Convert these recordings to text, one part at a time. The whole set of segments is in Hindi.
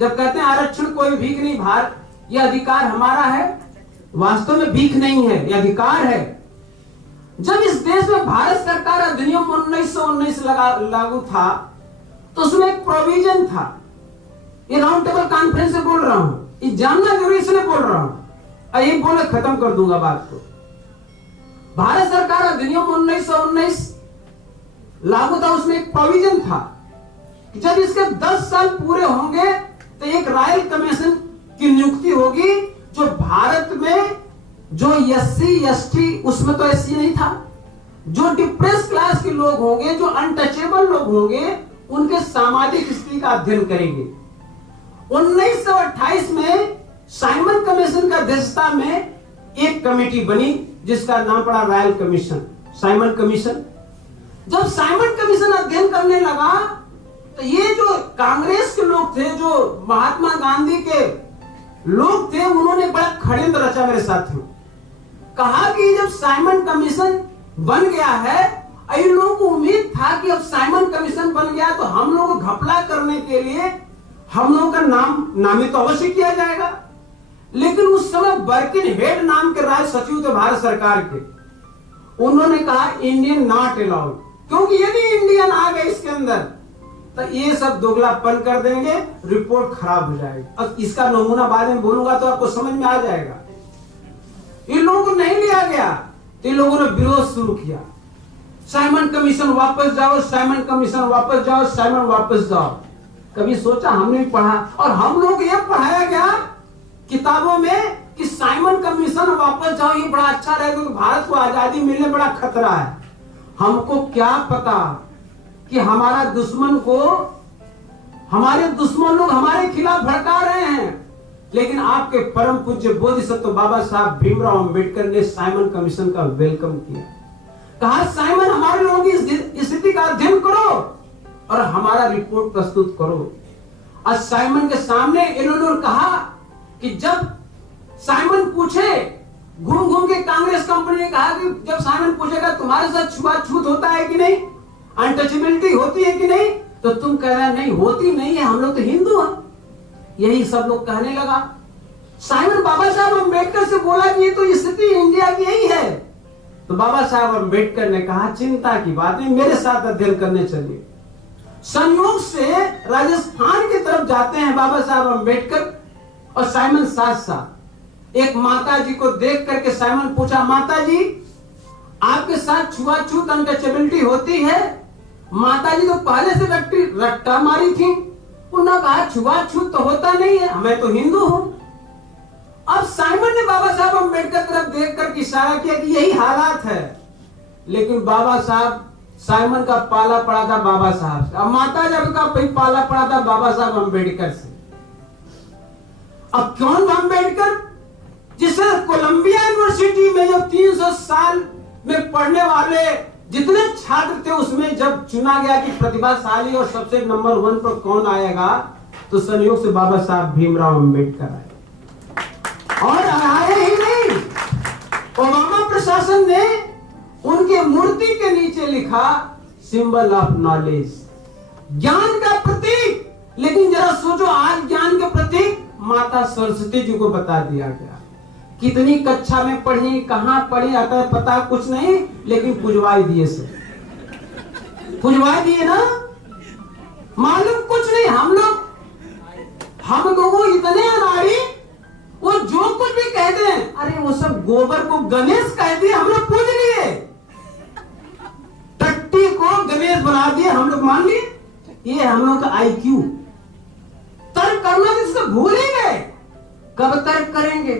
जब कहते हैं आरक्षण कोई भीख नहीं, यह अधिकार हमारा है, वास्तव में भीख नहीं है, यह अधिकार है। जब इस देश में भारत सरकार अधिनियम 1919 लागू था तो उसमें एक प्रोविजन था, ये राउंड टेबल कॉन्फ्रेंस से बोल रहा हूं, ये जानना जरूरी इसलिए बोल रहा हूं, यही बोले खत्म कर दूंगा बात को। भारत सरकार अधिनियम 1919 लागू था, उसमें एक प्रोविजन था कि जब इसके 10 साल पूरे होंगे तो एक रॉयल कमीशन की नियुक्ति होगी, जो भारत में जो एससी एसटी, उसमें तो एससी नहीं था, जो डिप्रेस क्लास के लोग होंगे, जो अनटचेबल लोग होंगे, उनके सामाजिक स्थिति का अध्ययन करेंगे। 1928 में साइमन कमीशन का अध्यक्षता में एक कमेटी बनी जिसका नाम पड़ा रॉयल कमीशन, साइमन कमीशन। जब साइमन कमीशन अध्ययन करने लगा तो ये जो कांग्रेस के लोग थे, जो महात्मा गांधी के लोग थे, उन्होंने बड़ा षड्यंत्र रचा मेरे साथियों। कहा कि जब साइमन कमीशन बन गया है, इन लोगों को उम्मीद था कि अब साइमन कमीशन बन गया तो हम लोगों को घपला करने के लिए हम लोगों का नामित तो अवश्य किया जाएगा। लेकिन उस समय बर्किन हेड नाम के राज सचिव थे भारत सरकार के, उन्होंने कहा इंडियन नॉट अलाउड, क्योंकि यदि इंडियन आ गए इसके अंदर तो ये सब दोगलापन कर देंगे, रिपोर्ट खराब हो जाएगी। अब इसका नमूना बाद में बोलूंगा तो आपको समझ में आ जाएगा। इन लोगों को नहीं लिया गया तो इन लोगों ने विरोध शुरू किया, साइमन कमीशन वापस जाओ, साइमन कमीशन वापस जाओ, साइमन वापस जाओ। कभी सोचा, हमने भी पढ़ा और हम लोग ये पढ़ाया गया किताबों में कि साइमन कमीशन वापस जाओ, ये बड़ा अच्छा रहेगा क्योंकि भारत को आजादी मिलने बड़ा खतरा है। हमको क्या पता कि हमारा दुश्मन को, हमारे दुश्मन लोग हमारे खिलाफ भड़का रहे हैं। लेकिन आपके परम पूज्य बोधिसत्व बाबा साहब भीमराव अंबेडकर ने साइमन कमीशन का वेलकम किया, कहा साइमन हमारे लोगों की स्थिति का अध्ययन करो और हमारा रिपोर्ट प्रस्तुत करो। आज साइमन के सामने इन्होंने कहा कि जब साइमन पूछे, घूम घूम के कांग्रेस कंपनी ने कहा कि जब साइमन पूछेगा तुम्हारे साथ छुआछूत होता है कि नहीं, अनटचेबिलिटी होती है कि नहीं, तो तुम कहना नहीं होती नहीं है, हम लोग तो हिंदू हैं। यही सब लोग कहने लगा। साइमन बाबा साहब अम्बेडकर से बोला कि ये तो स्थिति इंडिया की यही है। तो बाबा साहब अम्बेडकर ने कहा चिंता की बात नहीं, मेरे साथ अध्ययन करने चलिए। संयोग से राजस्थान की तरफ जाते हैं बाबा साहब अम्बेडकर और साइमन साथ साथ। एक माता जी को देख करके साइमन पूछा, माता जी आपके साथ छुआछूत अनटचेबिलिटी होती है? माता जी तो पहले से रट्टा मारी थी, उन्होंने कहा छुआछूत तो होता नहीं है, मैं तो हिंदू हूं। अब साइमन ने बाबा साहब अम्बेडकर तरफ देख कर इशारा किया कि यही हालात है। लेकिन बाबा साहब, साइमन का पाला पड़ा था बाबा साहब से, अब माता जी का पाला पड़ा था बाबा साहब अम्बेडकर से। अब कौन अम्बेडकर, जिसे कोलंबिया यूनिवर्सिटी में जब 300 साल में पढ़ने वाले जितने छात्र थे उसमें जब चुना गया कि प्रतिभाशाली और सबसे नंबर 1 पर कौन आएगा, तो संयोग से बाबा साहब भीमराव अम्बेडकर आए। और आए ही नहीं, ओबामा प्रशासन ने उनके मूर्ति के नीचे लिखा सिंबल ऑफ नॉलेज, ज्ञान का प्रतीक। लेकिन जरा सोचो, आज ज्ञान के प्रतीक माता सरस्वती जी को बता दिया गया। कितनी कक्षा में पढ़ी, कहां पढ़ी, आता पता कुछ नहीं, लेकिन पुजवाई दिए से पुजवाई दिए ना, मालूम कुछ नहीं। हम लोगों इतने अनाड़ी, वो जो कुछ भी कह दे, अरे वो सब गोबर को गणेश कह दिए, हम लोग पूज लिए, टट्टी को गणेश बना दिए, हम लोग मान लिए। ये हम लोग का IQ। तर्क करना जिससे भूल ही गए, कब तर्क करेंगे?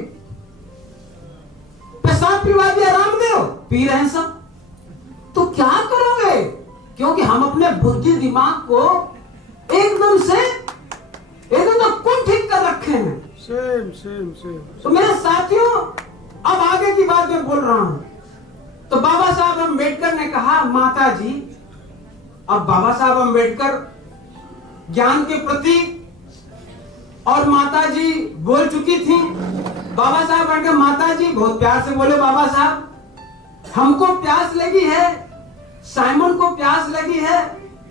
पेशाब पिवा दिया रामदेव, पी रहे हैं सब, तो क्या करोगे? क्योंकि हम अपने बुद्धि दिमाग को एकदम तो कुंठित कर रखे हैं। सेम। तो मेरे साथियों, अब आगे की बात मैं बोल रहा हूं। तो बाबा साहब अम्बेडकर ने कहा, माता जी, अब बाबा साहब अम्बेडकर ज्ञान के प्रतीक और माता जी बोल चुकी थी। बाबा साहब अम्बेडकर माता जी बहुत प्यार से बोले, बाबा साहब हमको प्यास लगी है, साइमन को प्यास लगी है,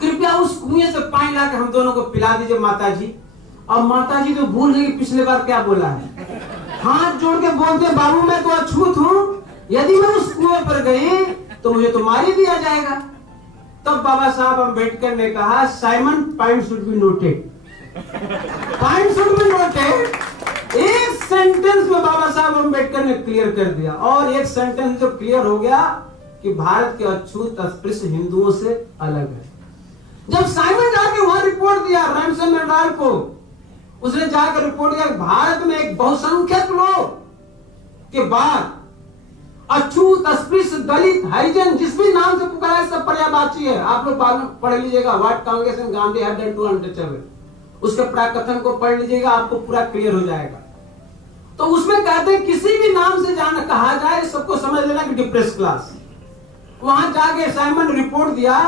कृपया उस कुएं से पानी लाकर हम दोनों को पिला दीजिए माता जी। अब माता जी तो भूल गई पिछले बार क्या बोला है। हाथ जोड़ के बोलते बाबू मैं तो अछूत हूं, यदि मैं उस कुएं पर गई तो मुझे तो मार ही दिया जाएगा। तब बाबा साहब अम्बेडकर ने कहा Simon point should be noted, point should be noted. एक सेंटेंस में बाबा साहब अम्बेडकर ने क्लियर कर दिया, और एक सेंटेंस जो क्लियर हो गया कि भारत के अछूत अस्पृश्य हिंदुओं से अलग है। जब साइमन जाके वहां रिपोर्ट दिया रैमसे मैक्डॉवेल को, उसने जाकर रिपोर्ट दिया भारत में एक बहुसंख्यक लोग के बाद अछूत अस्पृश्य दलित हरिजन जिस भी नाम से पुकारा है सब पर्यायवाची है। आप लोग बाद में पढ़ लीजिएगा what Congress and Gandhi had done to untouchable, उसके प्राकथन को पढ़ लीजिएगा, आपको पूरा क्लियर हो जाएगा। तो उसमें कहते हैं किसी भी नाम से जाना कहा जाए सबको समझ लेना कि डिप्रेस क्लास। वहां जाके साइमन रिपोर्ट दिया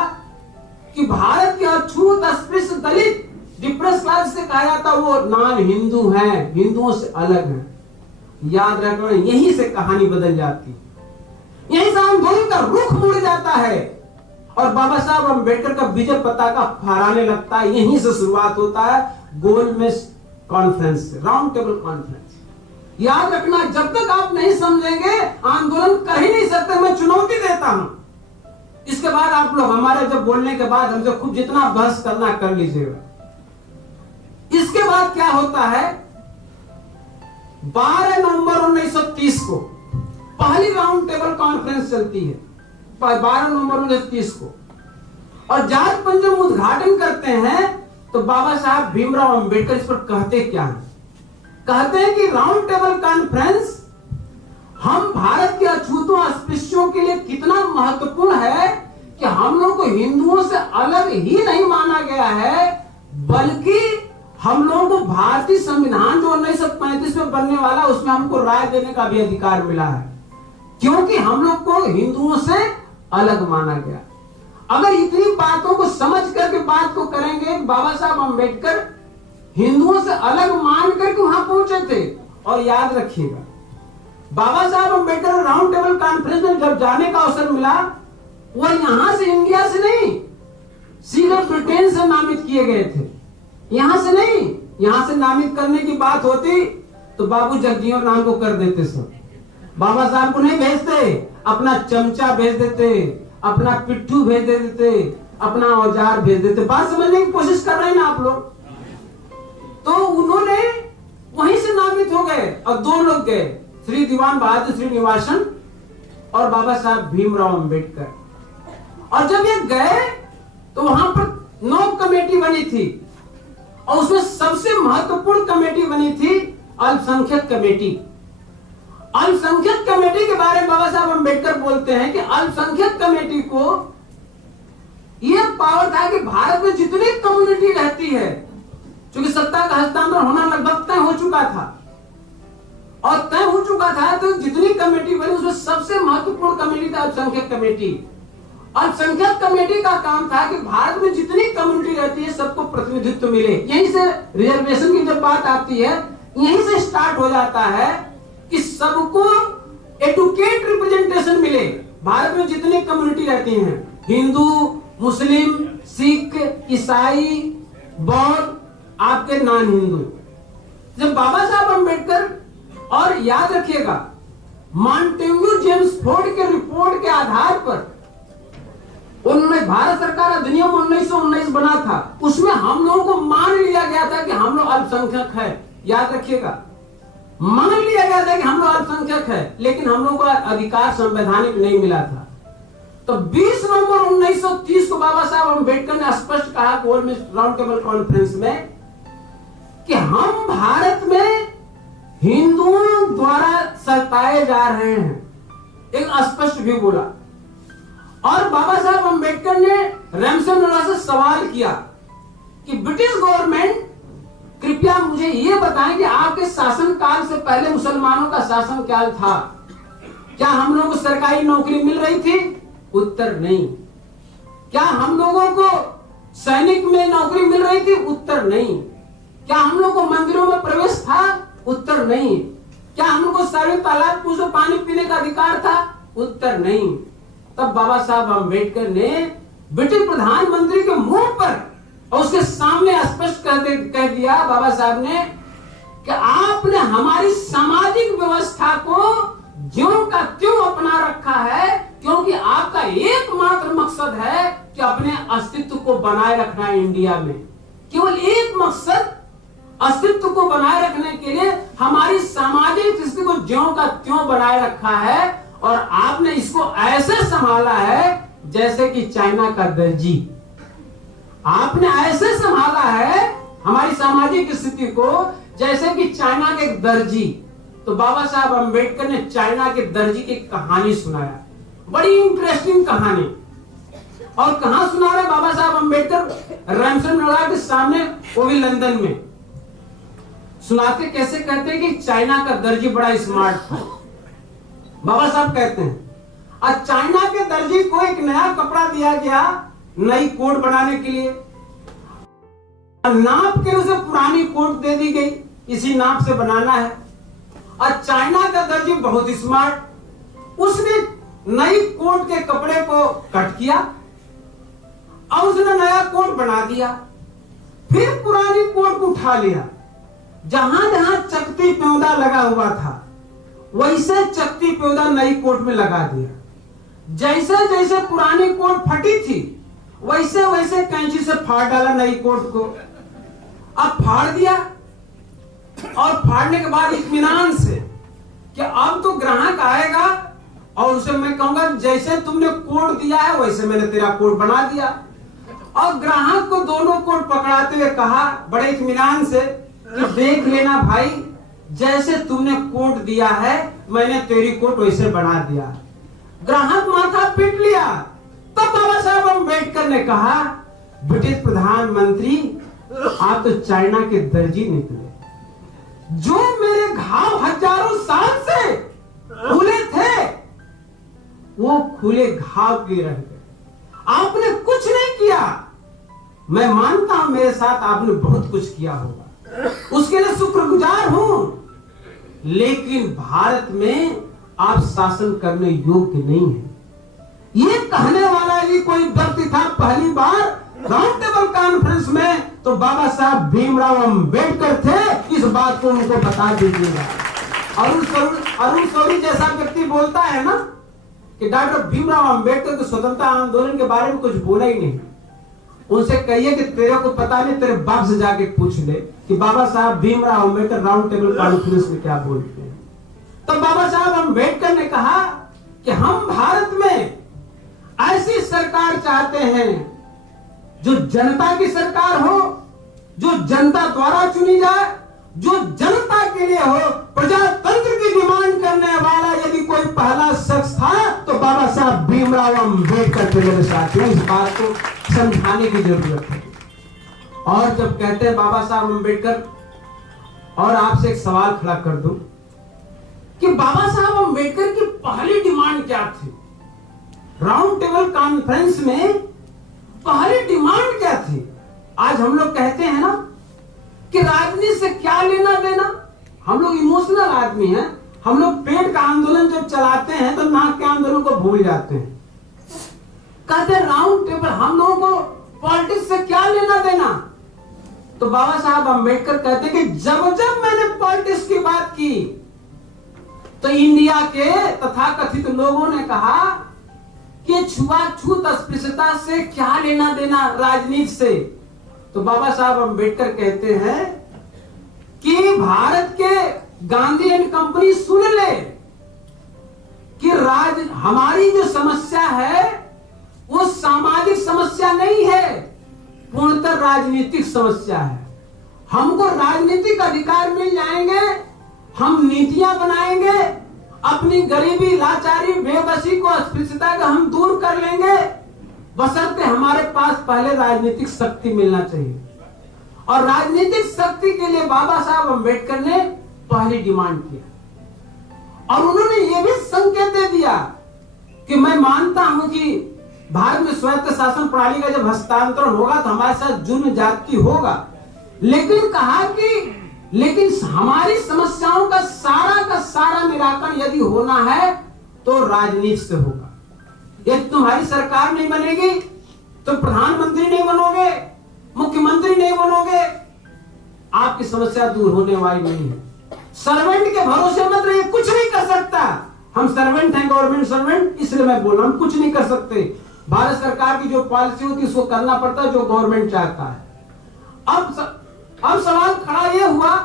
कि भारत के अछूत अस्पृश्य दलित डिप्रेस क्लास से कहा जाता वो नॉन हिंदू हैं, हिंदुओं से अलग हैं। याद रखना, यहीं से कहानी बदल जाती, यहीं से आंदोलन का रुख मुड़ जाता है और बाबा साहब अम्बेडकर का विजय पताका फहराने लगता है। यहीं से शुरुआत होता है गोलमेज कॉन्फ्रेंस, राउंड टेबल कॉन्फ्रेंस। याद रखना, जब तक आप नहीं समझेंगे आंदोलन कर ही नहीं सकते। मैं चुनौती देता हूं, इसके बाद आप लोग हमारे जब बोलने के बाद हमसे खूब जितना बहस करना कर लीजिएगा। इसके बाद क्या होता है, 12 नवंबर 1930 को पहली राउंड टेबल कॉन्फ्रेंस चलती है, 12 नवंबर 1930 को, और जाट पंचम उद्घाटन करते हैं तो बाबा साहब भीमराव अंबेडकर इस पर कहते क्या है, कहते हैं कि राउंड टेबल कॉन्फ्रेंस हम भारत के अछूतों अस्पृश्यों के लिए कितना महत्वपूर्ण है कि हम लोग को हिंदुओं से अलग ही नहीं माना गया है, बल्कि हम लोगों को भारतीय संविधान जो 1935 में बनने वाला उसमें हमको राय देने का भी अधिकार मिला है, क्योंकि हम लोग को हिंदुओं से अलग माना गया। अगर इतनी बातों को समझ करके बात को करेंगे, बाबा साहब अम्बेडकर हिंदुओं से अलग मान करके वहां पहुंचे थे। और याद रखिएगा, बाबा Saheb Ambedkar round table conference में जब जाने का अवसर मिला, वो यहां से इंडिया से नहीं, सीधे ब्रिटेन से नामित किए गए थे। यहां से नहीं, यहां से नामित करने की बात होती तो बाबू जगजीवन राम को कर देते सब। बाबा साहब को नहीं भेजते, अपना चमचा भेज देते, अपना पिट्ठू भेज देते, अपना औजार भेज देते। बात समझने की कोशिश कर रहे हैं ना आप लोग। तो उन्होंने वहीं से नामित हो गए और 2 लोग गए, श्री दीवान बहादुर श्रीनिवासन और बाबा साहब भीमराव अंबेडकर। और जब ये गए तो वहां पर 9 कमेटी बनी थी और उसमें सबसे महत्वपूर्ण कमेटी बनी थी अल्पसंख्यक कमेटी। अल्पसंख्यक कमेटी के बारे में बाबा साहब अम्बेडकर बोलते हैं कि अल्पसंख्यक कमेटी को यह पावर था कि भारत में जितनी कम्युनिटी रहती है, क्योंकि सत्ता का हस्तांतरण होना लगभग तय हो चुका था और तय हो चुका था, तो जितनी कमेटी बनी उसमें सबसे महत्वपूर्ण कमेटी था अल्पसंख्यक कमेटी। अल्पसंख्यक कमेटी का काम था कि भारत में जितनी कम्युनिटी रहती है सबको प्रतिनिधित्व मिले। यहीं से रिजर्वेशन की जब बात आती है, यहीं से स्टार्ट हो जाता है कि सबको एडुकेट रिप्रेजेंटेशन मिले। भारत में जितनी कम्युनिटी रहती हैं, हिंदू, मुस्लिम, सिख, ईसाई, बौद्ध, आपके नॉन हिंदू। जब बाबा साहब अम्बेडकर, और याद रखिएगा मॉन्टेग्यू जेम्स फोर्ड के रिपोर्ट के आधार पर उन्होंने भारत सरकार अधिनियम 1919 बना था, उसमें हम लोगों को मान लिया गया था कि हम लोग अल्पसंख्यक है। याद रखिएगा, मान लिया गया था कि हम लोग अल्पसंख्यक है, लेकिन हम लोगों को अधिकार संवैधानिक नहीं मिला था। तो 20 नवंबर 1930 को बाबा साहब अम्बेडकर ने स्पष्ट कहा गोलमेज राउंड टेबल कॉन्फ्रेंस में कि हम भारत में हिंदुओं द्वारा सताए जा रहे हैं, एक स्पष्ट भी बोला। और बाबा साहब अम्बेडकर ने रैमसे मैक्डॉवेल से सवाल किया कि ब्रिटिश गवर्नमेंट कृपया मुझे यह बताएं कि आपके शासन काल से पहले मुसलमानों का शासन काल था, क्या हम लोगों को सरकारी नौकरी मिल रही थी? उत्तर नहीं। क्या हम लोगों को सैनिक में नौकरी मिल रही थी? उत्तर नहीं। क्या हम लोग को मंदिरों में प्रवेश था? उत्तर नहीं। क्या हम लोग को सार्वजनिक तालाब पूछो पानी पीने का अधिकार था? उत्तर नहीं। तब बाबा साहब अम्बेडकर ने ब्रिटिश प्रधानमंत्री के मुंह पर और उसके सामने स्पष्ट कह दिया बाबा साहब ने कि आपने हमारी सामाजिक व्यवस्था को ज्यों का त्यों अपना रखा है, क्योंकि आपका एकमात्र मकसद है कि अपने अस्तित्व को बनाए रखना है इंडिया में। केवल एक मकसद, अस्तित्व को बनाए रखने के लिए हमारी सामाजिक स्थिति को ज्यों का त्यों बनाए रखा है, और आपने इसको ऐसे संभाला है जैसे कि चाइना का दर्जी। आपने ऐसे संभाला है हमारी सामाजिक स्थिति को जैसे कि चाइना के दर्जी। तो बाबा साहब अम्बेडकर ने चाइना के दर्जी की कहानी सुनाया, बड़ी इंटरेस्टिंग कहानी। और कहां सुना रहे बाबा साहब अम्बेडकर? रैमसन नोरा के सामने, वो भी लंदन में। सुनाते कैसे? कहते हैं कि चाइना का दर्जी बड़ा स्मार्ट था। बाबा साहब कहते हैं आज चाइना के दर्जी को एक नया कपड़ा दिया गया नई कोट बनाने के लिए, नाप के उसे पुरानी कोट दे दी गई, इसी नाप से बनाना है। और चाइना का दर्जी बहुत स्मार्ट, उसने नई कोट के कपड़े को कट किया और उसने नया कोट बना दिया। फिर पुरानी कोट को उठा लिया, जहां जहां चकती प्योदा लगा हुआ था वैसे चकती प्योदा नई कोट में लगा दिया। जैसे जैसे पुरानी कोट फटी थी वैसे वैसे कैंची से फाड़ डाला नई कोट को। अब फाड़ दिया, और फाड़ने के बाद इत्मीनान से कि अब तो ग्राहक आएगा और उसे मैं कहूंगा जैसे तुमने कोट दिया है वैसे मैंने तेरा कोट बना दिया। और ग्राहक को दोनों कोट पकड़ाते हुए कहा बड़े इत्मीनान से कि देख लेना भाई, जैसे तुमने कोट दिया है मैंने तेरी कोट वैसे बना दिया। ग्राहक माथा पीट लिया। तब बाबा साहब अम्बेडकर ने कहा ब्रिटिश प्रधानमंत्री आप तो चाइना के दर्जी निकले, जो मेरे घाव हजारों साल से खुले थे वो खुले घाव के रह गए। आपने कुछ नहीं किया। मैं मानता हूं मेरे साथ आपने बहुत कुछ किया होगा, उसके लिए शुक्रगुजार हूं, लेकिन भारत में आप शासन करने योग्य नहीं है। ये कहने वाला ही कोई व्यक्ति था पहली बार राउंड टेबल कॉन्फ्रेंस में, तो बाबा साहब भीमराव अंबेडकर थे। इस बात को उनको बता दीजिएगा। अरुण शौरी जैसा व्यक्ति बोलता है ना कि डॉक्टर भीमराव अंबेडकर के स्वतंत्रता आंदोलन के बारे में कुछ बोला ही नहीं, उनसे कहिए कि तेरे को पता नहीं, तेरे बाप से जाके पूछ ले कि बाबा Saheb Bhimrao Ambedkar round table conference में क्या बोलते हैं। तो बाबा साहब अंबेडकर ने कहा कि हम भारत में ऐसी सरकार चाहते हैं जो जनता की सरकार हो, जो जनता द्वारा चुनी जाए, जो जनता के लिए हो, प्रजातंत्र की डिमांड करने वाला यदि कोई पहला शख्स था तो बाबा साहब भीमराव अंबेडकर थे। मेरे साथियों, इस बात को समझाने की जरूरत है। और जब कहते हैं बाबा साहब अंबेडकर, और आपसे एक सवाल खड़ा कर दूं कि बाबा साहब अंबेडकर की पहली डिमांड क्या थी? राउंड टेबल कॉन्फ्रेंस में पहली डिमांड क्या थी? आज हम लोग कहते हैं ना कि राजनीति से क्या लेना देना, हम लोग इमोशनल आदमी हैं, हम लोग पेट का आंदोलन जब चलाते हैं तो नाक के आंदोलन को भूल जाते हैं। कहते हैं राउंड टेबल, हम लोगों को पॉलिटिक्स से क्या लेना देना? तो बाबा साहब अंबेडकर कहते हैं कि जब जब मैंने पॉलिटिक्स की बात की तो इंडिया के तथाकथित लोगों ने कहा कि छुआछूत अस्पृश्यता से क्या लेना देना राजनीति से। तो बाबा साहब अंबेडकर कहते हैं कि भारत के गांधी एंड कंपनी सुन ले कि हमारी जो समस्या है वो सामाजिक समस्या नहीं है, पूर्णतः राजनीतिक समस्या है। हमको राजनीतिक अधिकार मिल जाएंगे, हम नीतियां बनाएंगे, अपनी गरीबी, लाचारी, बेबसी को, अस्पृश्यता को हम दूर कर लेंगे, बशर्ते हमारे पास पहले राजनीतिक शक्ति मिलना चाहिए। और राजनीतिक शक्ति के लिए बाबा साहब अंबेडकर ने पहली डिमांड किया। और उन्होंने यह भी संकेत दे दिया कि मैं मानता हूं कि भारत में स्वायत्त शासन प्रणाली का जब हस्तांतरण होगा तो हमारे साथ जुर्म ज्यादती होगा, लेकिन कहा कि लेकिन हमारी समस्याओं का सारा निराकरण यदि होना है तो राजनीति से होगा। यदि तुम्हारी सरकार नहीं बनेगी तो प्रधानमंत्री नहीं बनोगे, मुख्यमंत्री नहीं बनोगे, आपकी समस्या दूर होने वाली नहीं है। सर्वेंट के भरोसे मत रहिए, कुछ नहीं कर सकता। हम सर्वेंट हैं, गवर्नमेंट सर्वेंट, इसलिए मैं बोल रहा हूं, हम कुछ नहीं कर सकते। भारत सरकार की जो पॉलिसी होती है उसको करना पड़ता है जो गवर्नमेंट चाहता है। अब सवाल खड़ा यह हुआ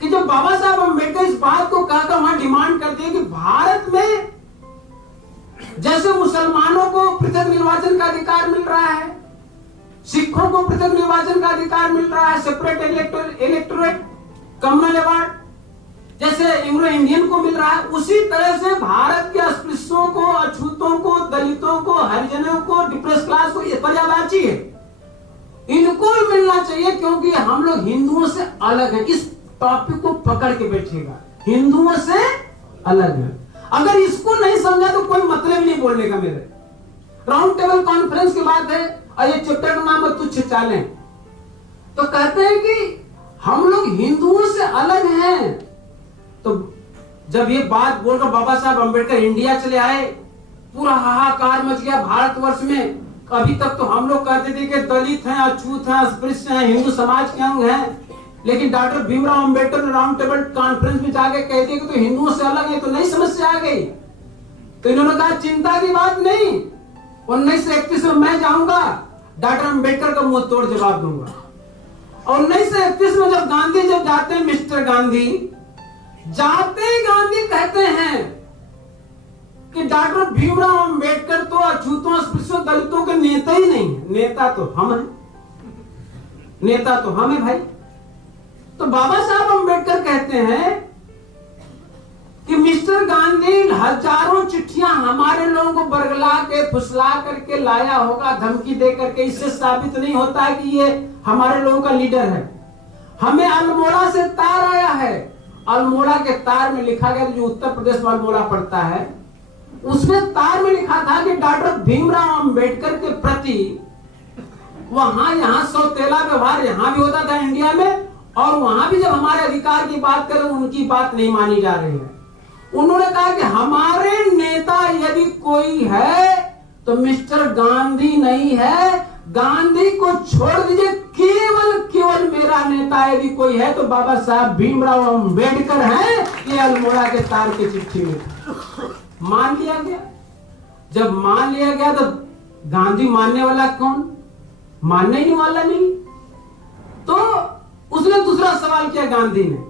कि जब बाबा साहब अम्बेडकर इस बात को कहकर वहां डिमांड करते हैं कि भारत में जैसे मुसलमानों को पृथक निर्वाचन का अधिकार मिल रहा है, सिखों को पृथक निर्वाचन का अधिकार मिल रहा है, सेपरेट इलेक्टोरेट कम्युनल अवार्ड जैसे एंग्लो इंडियन को मिल रहा है, उसी तरह से भारत के अस्पृश्यों को, अछूतों को, दलितों को, हरिजनों को, डिप्रेस क्लास को, ये पर्यायवाची है, इनको भी मिलना चाहिए क्योंकि हम लोग हिंदुओं से अलग हैं। इस टॉपिक को पकड़ के बैठेगा, हिंदुओं से अलग है। अगर इसको नहीं समझा तो कोई मतलब नहीं बोलने का। मेरे राउंड टेबल कॉन्फ्रेंस की बात है और ये चैप्टर का नाम है तुच्छ चालें, तो कहते हैं कि हम लोग हिंदुओं से अलग हैं। तो जब ये बात बोलकर बाबा साहब अम्बेडकर इंडिया चले आए, पूरा हाहाकार मच गया भारतवर्ष में। अभी तक तो हम लोग कहते थे कि दलित हैं, अछूत हैं, अस्पृश्य हैं, हिंदू समाज के अंग हैं, लेकिन डॉक्टर भीमराव अंबेडकर ने राउंड टेबल कॉन्फ्रेंस में जाके कह दिया कि तो हिंदुओं से अलग है, तो नई समस्या आ गई। तो इन्होंने कहा चिंता की बात नहीं, 1931 में मैं जाऊंगा, डॉक्टर अंबेडकर का मुंह तोड़ जवाब दूंगा। और 1931 में जब गांधी जब जाते हैं, मिस्टर गांधी जाते ही गांधी कहते हैं कि डॉक्टर भीमराव अंबेडकर तो अछूतों, अस्पृश्यों, दलितों के नेता ही नहीं है, नेता तो हम हैं, नेता तो हम हैं भाई। तो बाबा साहब अंबेडकर कहते हैं कि मिस्टर गांधी हजारों चिट्ठियां हमारे लोगों को बरगला के, फुसला करके लाया होगा, धमकी दे करके, इससे साबित नहीं होता है कि ये हमारे लोगों का लीडर है। हमें अल्मोड़ा से तार आया है, अल्मोड़ा के तार में लिखा गया, जो उत्तर प्रदेश में अल्मोड़ा पड़ता है, उसमें तार में लिखा था कि डॉक्टर भीमराव अंबेडकर के प्रति वहां यहां सौतेला व्यवहार यहां भी होता था इंडिया में, और वहां भी जब हमारे अधिकार की बात करें उनकी बात नहीं मानी जा रही है। उन्होंने कहा कि हमारे नेता यदि कोई है तो मिस्टर गांधी नहीं है, गांधी को छोड़ दीजिए, केवल मेरा नेता यदि कोई है तो बाबा साहब भीमराव अंबेडकर हैं। ये अल्मोड़ा के तार की चिट्ठी में मान लिया गया। जब मान लिया गया तो गांधी मानने वाला कौन? मानने ही वाला नहीं। तो उसने दूसरा सवाल किया गांधी ने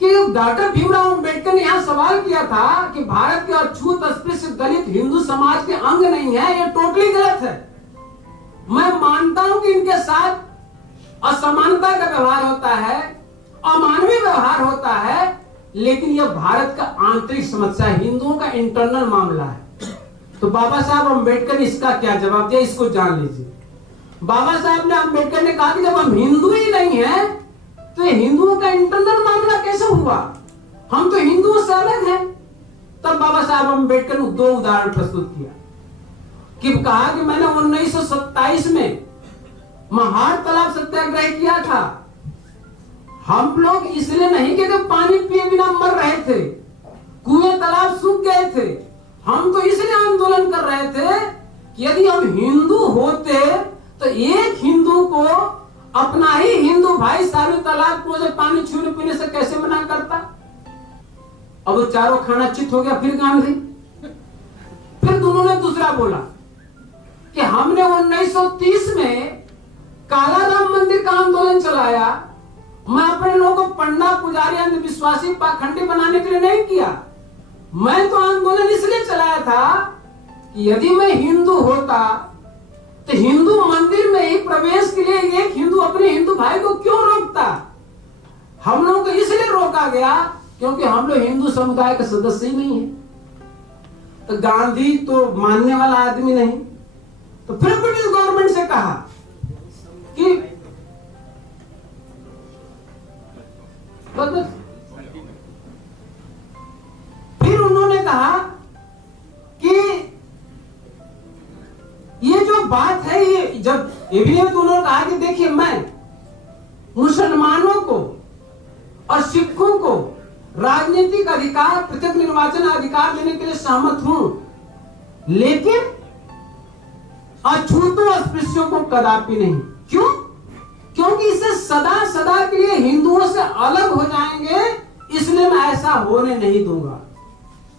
कि डॉक्टर भीमराव अंबेडकर ने यहां सवाल किया था कि भारत के अछूत, अस्पृश्य, दलित हिंदू समाज के अंग नहीं है, यह टोटली गलत है। मैं मानता हूं कि इनके साथ असमानता का व्यवहार होता है, अमानवीय व्यवहार होता है, लेकिन यह भारत का आंतरिक समस्या है, हिंदुओं का इंटरनल मामला है। तो बाबा साहब अंबेडकर ने इसका क्या जवाब दिया, इसको जान लीजिए। बाबा साहब ने, अंबेडकर ने कहा कि जब हम हिंदू ही नहीं है तो ये हिंदुओं का इंटरनल मामला कैसे हुआ, हम तो हिंदुओं से अलग हैं। तब बाबा साहब अंबेडकर ने दो उदाहरण प्रस्तुत किया कि कहा कि मैंने 1927 में महार तालाब सत्याग्रह किया था। हम लोग इसलिए नहीं कि पानी पिए बिना मर रहे थे, कुएं तालाब सूख गए थे, हम तो इसलिए आंदोलन कर रहे थे कि यदि हम हिंदू होते तो एक हिंदू को अपना ही हिंदू भाई सारे तालाब को जब पानी छूने पीने से कैसे मना करता। अब वो चारों खाना चित हो गया। फिर गांधी, फिर दोनों ने दूसरा बोला कि हमने 1930 में काला राम मंदिर का आंदोलन चलाया। मैं अपने लोगों को पंडा, पुजारी, अंधविश्वासी, पाखंडी बनाने के लिए नहीं किया। मैं तो आंदोलन इसलिए चलाया था कि यदि मैं हिंदू होता तो हिंदू मंदिर में ही प्रवेश के लिए एक हिंदू अपने हिंदू भाई को क्यों रोकता। हम लोगों को इसलिए रोका गया क्योंकि हम लोग हिंदू समुदाय के सदस्य ही नहीं है। तो गांधी तो मानने वाला आदमी नहीं। तो फिर ब्रिटिश गवर्नमेंट से कहा कि फिर उन्होंने कहा कि ये जो बात है, ये जब ये भी तो उन्होंने कहा कि देखिए मैं मुसलमानों को और सिखों को राजनीतिक अधिकार, पृथक निर्वाचन अधिकार देने के लिए सहमत हूं, लेकिन अछूतों, अस्पृश्यों को कदापि नहीं। क्यों? क्योंकि इससे सदा सदा के लिए हिंदुओं से अलग हो जाएंगे, इसलिए मैं ऐसा होने नहीं दूंगा।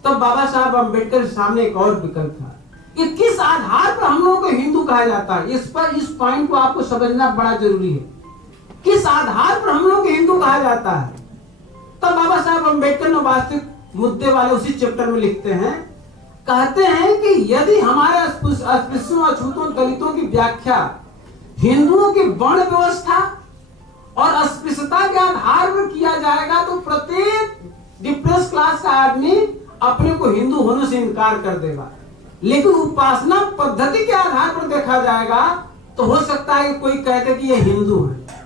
तब बाबा साहब अम्बेडकर के सामने एक और विकल्प था कि किस आधार पर हम लोगों को हिंदू कहा जाता है। इस पॉइंट को आपको समझना बड़ा जरूरी है। किस आधार पर हम लोग को हिंदू कहा जाता है। तब बाबा साहब अम्बेडकर ने वास्तविक मुद्दे वाले उसी चैप्टर में लिखते हैं, कहते हैं कि यदि हमारे अस्पृश्यों, अछूतों, दलितों की व्याख्या हिंदुओं की वर्ण व्यवस्था और अस्पृश्यता के आधार पर किया जाएगा तो प्रत्येक डिप्रेस क्लास का आदमी अपने को हिंदू होने से इनकार कर देगा। लेकिन उपासना पद्धति के आधार पर देखा जाएगा तो हो सकता है कि कोई कहते कि ये हिंदू है।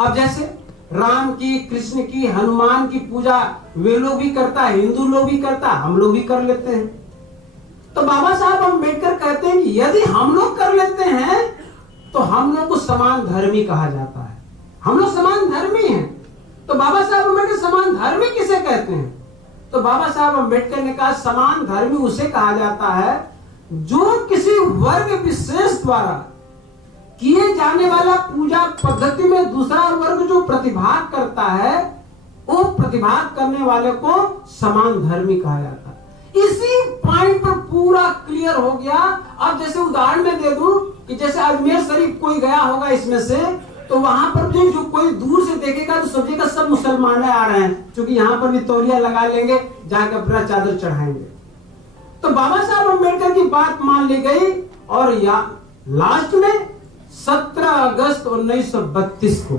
अब जैसे राम की, कृष्ण की, हनुमान की पूजा वे लोग भी करता है, हिंदू लोग भी करता है, हम लोग भी कर लेते हैं। तो बाबा साहब अम्बेडकर कहते हैं कि यदि हम लोग कर लेते हैं तो हम लोग को समान धर्मी कहा जाता है। हम लोग समान धर्मी हैं। तो बाबा साहब अम्बेडकर समान धर्मी किसे कहते हैं? तो बाबा साहब अम्बेडकर ने कहा समान धर्मी उसे कहा जाता है जो किसी वर्ग विशेष द्वारा किए जाने वाला पूजा पद्धति में दूसरा वर्ग जो प्रतिभाग करता है, वो प्रतिभाग करने वाले को समान धर्मी कहा जाता है। इसी पॉइंट पर पूरा क्लियर हो गया। अब जैसे उदाहरण में दे दूं कि जैसे अजमेर शरीफ कोई गया होगा इसमें से, तो वहां पर भी जो कोई दूर से देखेगा तो समझेगा सब मुसलमान आ रहे हैं, क्योंकि यहाँ पर भी तौलिया लगा लेंगे, जाकर अपना चादर चढ़ाएंगे। तो बाबा साहब अम्बेडकर की बात मान ली गई और लास्ट में 17 अगस्त 1932 को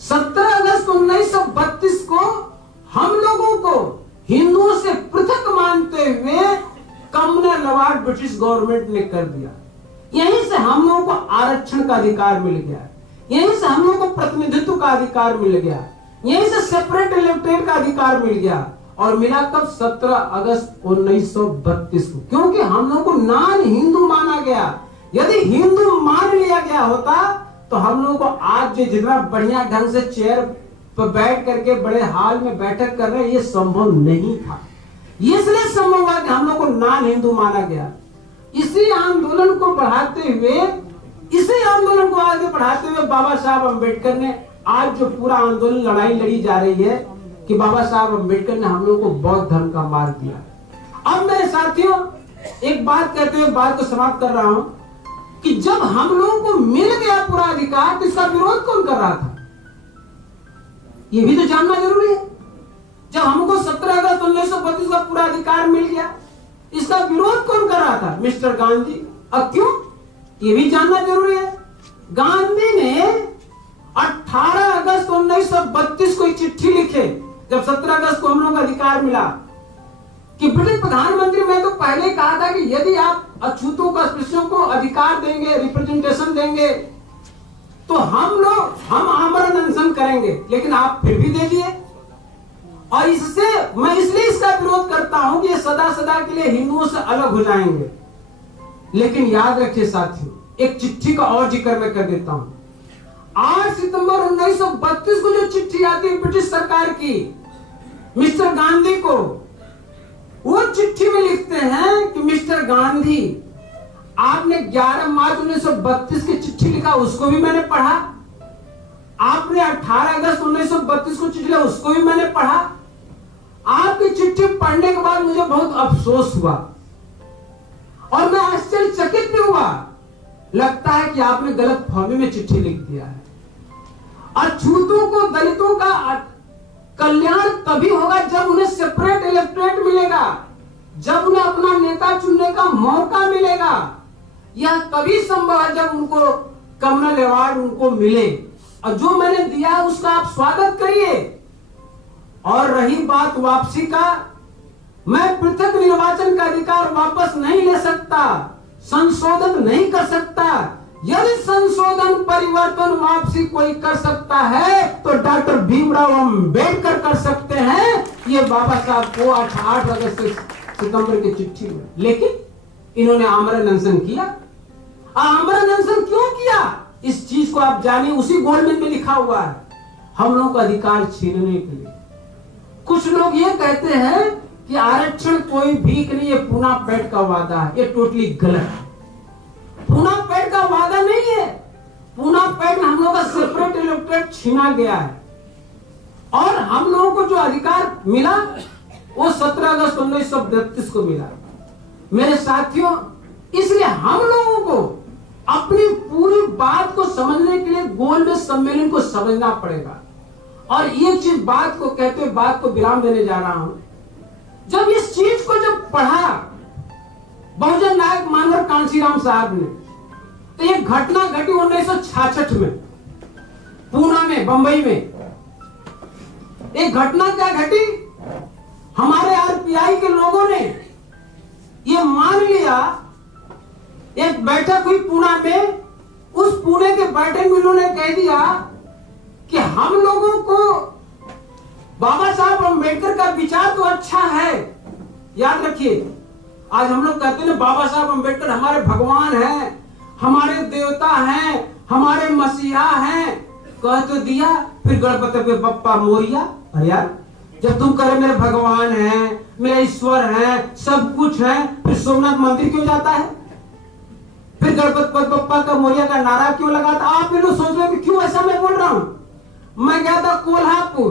17 अगस्त 1932 को हम लोगों को हिंदुओं से पृथक मानते हुए कम्युनल अवार्ड ब्रिटिश गवर्नमेंट ने कर दिया। यहीं से हम लोगों को आरक्षण का अधिकार मिल गया, यहीं से हम लोगों को प्रतिनिधित्व का अधिकार मिल गया, यहीं से सेपरेट इलेक्टोरेट का अधिकार मिल गया। और मिला कब? 17 अगस्त 1932 को, क्योंकि हम लोगों को नॉन हिंदू माना गया। यदि हिंदू मान लिया गया होता तो हम लोगों को आज जो जितना बढ़िया ढंग से चेयर पर बैठ करके बड़े हॉल में बैठक कर रहे हैं, ये संभव नहीं था। इसलिए संभव हुआ कि हम लोग को नॉन हिंदू माना गया। इसी आंदोलन को बढ़ाते हुए, इसी आंदोलन को आगे बढ़ाते हुए बाबा साहब अम्बेडकर ने आज जो पूरा आंदोलन लड़ाई लड़ी जा रही है कि बाबा साहब अम्बेडकर ने हम लोग को बौद्ध धर्म का मार्ग दिया। अब मेरे साथियों एक बात कहते हुए बात को समाप्त कर रहा हूं कि जब हम लोगों को मिल गया पूरा अधिकार तो इसका विरोध कौन कर रहा था, ये भी तो जानना जरूरी है। जब हमको 17 अगस्त 1932 का पूरा अधिकार मिल गया, इसका विरोध कौन कर रहा था? मिस्टर गांधी। अब क्यों? ये भी जानना जरूरी है। गांधी ने 18 अगस्त 1932 को एक चिट्ठी लिखे, जब 17 अगस्त को हम लोगों को अधिकार मिला, कि ब्रिटिश प्रधानमंत्री में तो पहले कहा था कि यदि आप अछूतों को, अस्पृश्यों को अधिकार देंगे, रिप्रेजेंटेशन देंगे, तो हम आमरण अनशन करेंगे, लेकिन आप फिर भी दे दिए। और इससे मैं इसलिए इसका विरोध करता हूं कि ये सदा सदा के लिए हिंदुओं से अलग हो जाएंगे। लेकिन याद रखिए साथियों, एक चिट्ठी का और जिक्र मैं कर देता हूं। 8 सितंबर 1932 को जो चिट्ठी आती है ब्रिटिश सरकार की मिस्टर गांधी को, वो चिट्ठी में लिखते हैं कि मिस्टर गांधी, आपने 11 मार्च 1932 की चिट्ठी लिखा, उसको भी मैंने पढ़ा। आपने 18 अगस्त 1932 को चिट्ठी लिखा, उसको भी मैंने पढ़ा। आपकी चिट्ठी पढ़ने के बाद मुझे बहुत अफसोस हुआ और मैं आश्चर्यचकित भी हुआ। लगता है कि आपने गलत फहमी में चिट्ठी लिख दिया है। अछूतों को, दलितों का कल्याण तभी होगा जब उन्हें सेपरेट इलेक्टोरेट मिलेगा, जब उन्हें अपना नेता चुनने का मौका मिलेगा। यह तभी संभव है जब उनको कम्युनल अवार्ड उनको मिले, और जो मैंने दिया उसका आप स्वागत करिए। और रही बात वापसी का, मैं पृथक निर्वाचन का अधिकार वापस नहीं ले सकता, संशोधन नहीं कर सकता। यदि संशोधन, परिवर्तन, वापसी कोई कर सकता है तो डॉक्टर भीमराव अंबेडकर कर सकते हैं। ये बाबा साहब को 8 अगस्त सितंबर की चिट्ठी में। लेकिन इन्होंने आमरण अनशन किया। आमरण अनशन क्यों किया? इस चीज को आप जानिए, उसी गोल्डमैन में लिखा हुआ है, हम लोग का अधिकार छीनने के लिए। कुछ लोग ये कहते हैं कि आरक्षण कोई भीख नहीं, ये पूना पेट का वादा है। ये टोटली गलत है। पूना पेट का वादा नहीं है। पूना पैक्ट में हम लोग का सेपरेट इलेक्टोरेट छीना गया है और हम लोगों को जो अधिकार मिला वो 17 अगस्त 1932 को मिला। मेरे साथियों, इसलिए हम लोगों को अपनी पूरी बात को समझने के लिए गोलमेज सम्मेलन को समझना पड़ेगा। और एक चीज बात को कहते हुए बात को विराम देने जा रहा हूं। जब इस चीज को जब पढ़ा बहुजन नायक मानवर कांशीराम साहब ने, तो एक घटना घटी 1966 में पूना में, बंबई में। एक घटना क्या घटी, हमारे आरपीआई के लोगों ने ये मान लिया, एक बैठक हुई पूना में, उस पुणे के बैठक में उन्होंने कह दिया कि हम लोगों को बाबा साहब अम्बेडकर का विचार तो अच्छा है। याद रखिए, आज हम लोग कहते हैं बाबा साहब अम्बेडकर हमारे भगवान हैं, हमारे देवता हैं, हमारे मसीहा हैं, कह तो दिया, फिर गणपति बप्पा मोरिया। अरे यार, जब तुम कह रहे मेरे भगवान हैं, मेरे ईश्वर हैं, सब कुछ है, फिर सोमनाथ मंदिर क्यों जाता है? फिर गणपति बप्पा का मोरिया का नारा क्यों लगाता? आप ये लोग सोच रहे कि क्यों ऐसा मैं बोल रहा हूं। मैं गया था कोल्हापुर,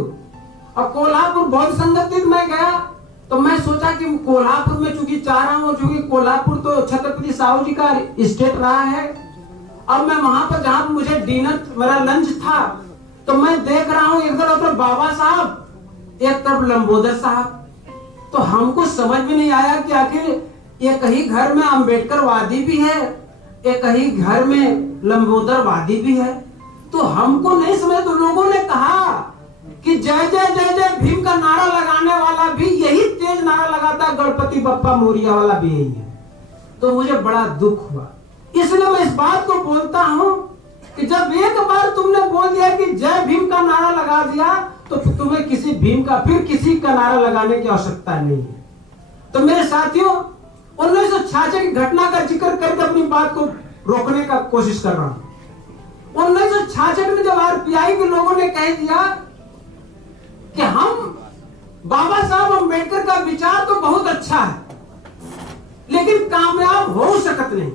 और कोल्हापुर बहुत संगठित मैं गया, तो मैं सोचा कि कोल्हापुर में चूंकि चाह रहा हूं, चूंकि कोल्हापुर तो छत्रपति साहू जी का स्टेट रहा है, और मैं वहां पर जहां पर मुझे डिनर मेरा लंच था, तो मैं देख रहा हूं एक तरफ बाबा साहब, एक तरफ लंबोदर साहब। तो हमको समझ में नहीं आया कि आखिर एक ही घर में अम्बेडकर वादी भी है, एक ही घर में लंबोदर वादी भी है। तो हमको नहीं समझ, तो लोगों ने कहा कि जय जय जय जय भीम का नारा लगाने वाला भी यही तेज नारा लगाता, गणपति बप्पा मोरिया वाला भी यही है। तो मुझे बड़ा दुख हुआ। इसलिए मैं इस बात को बोलता हूं कि जब एक बार तुमने बोल दिया कि जय भीम का नारा लगा दिया, तो तुम्हें किसी भीम का फिर किसी का नारा लगाने की आवश्यकता नहीं है। तो मेरे साथियों, 1966 की घटना का जिक्र करके अपनी बात को रोकने का कोशिश कर रहा हूं। 1966 में जब आरपीआई के लोगों ने कह दिया कि हम बाबा साहब अम्बेडकर का विचार तो बहुत अच्छा है, लेकिन कामयाब हो सकत नहीं।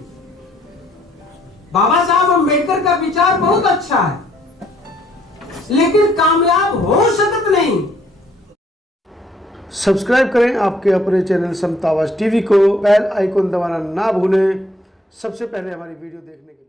बाबा साहब अम्बेडकर का विचार बहुत अच्छा है, लेकिन कामयाब हो सकत नहीं। सब्सक्राइब करें आपके अपने चैनल समता आवाज टीवी को, बेल आइकन दबाना ना भूलें, सबसे पहले हमारी वीडियो देखने के लिए।